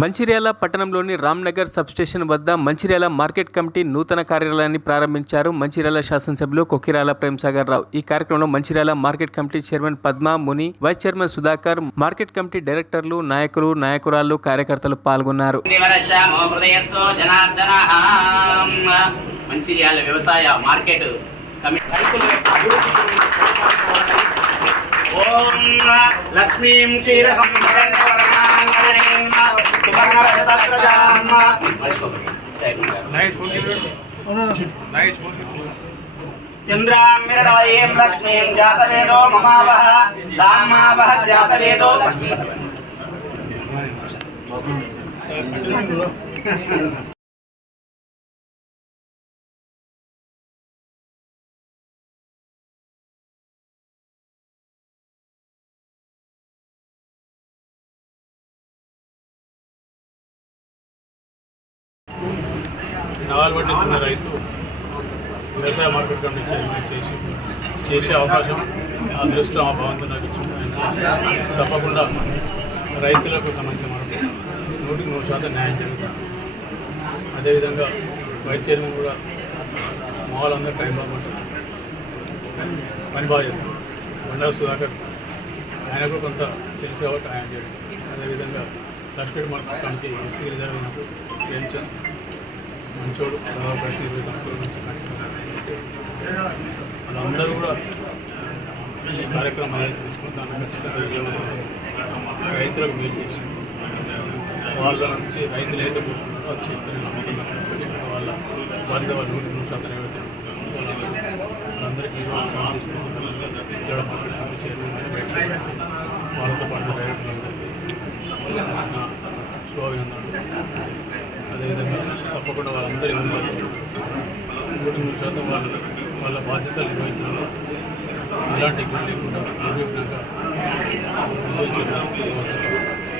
మంచిర్యాల పట్టణంలోని రామ్నగర్ సబ్స్టేషన్ వద్ద Mancherial market committee నూతన కార్యాలయాన్ని ప్రారంభించారు. మంచిర్యాల శాసనసభ్యులు కొకిరాల ప్రేమ్సాగర్ రావు. ఈ కార్యక్రమంలో Mancherial market committee chairman Padma Muni vice chairman Sudhakar market committee డైరెక్టర్లు నాయకులు నాయకురాలు కార్యకర్తలు పాల్గొన్నారు. మంచిర్యాల వ్యవసాయ మార్కెట్ ఓం లక్ష్మీం క్షీర చంద్రామిరణవయీం లక్ష్మీం జాతవేదో మమావహ రామావహ జాతవేదో నవాలబడ్డ రైతు వ్యవసాయ మార్కెట్ కమిటీ చైర్మన్ చేసి చేసే అవకాశం అదృష్టం ఆ భవంతో నాకు ఇచ్చింది చేసి తప్పకుండా రైతులకు సంబంధించిన మనకు నూటికి నూరు శాతం న్యాయం జరుగుతుంది. అదేవిధంగా వైస్ చైర్మన్ కూడా మా టైం బాగుంటుంది పని బాగా చేస్తారు బండారు సుధాకర్ ఆయన కూడా కొంత తెలుసు కాబట్టి ఆయన చేయడం. అదేవిధంగా Lakshmi market committee SC reserve అయినప్పుడు మంచోడు ప్రతి ఇరవై నుంచి వాళ్ళందరూ కూడా ఈ కార్యక్రమం అనేది తీసుకుని దాన్ని ఖచ్చితంగా విజయవంతం రైతులకు మేలు చేసి వాళ్ళ నుంచి రైతులు అయితే కోరుకుంటారో చేస్తారని నమ్మకం ఖచ్చితంగా వాళ్ళ వాళ్ళు నూటి నూరు శాతం ఏవైతే వాళ్ళందరికీ చాలా తీసుకుంటున్నారు వాళ్ళతో పాటు తప్పకుండా వాళ్ళందరూ ఉన్నారు నూటి మూడు శాతం వాళ్ళ వాళ్ళ బాధ్యతలు నిర్వహించడం ఎలాంటి ఇబ్బంది లేకుండా నిర్విఘ్నంగా విజయించడం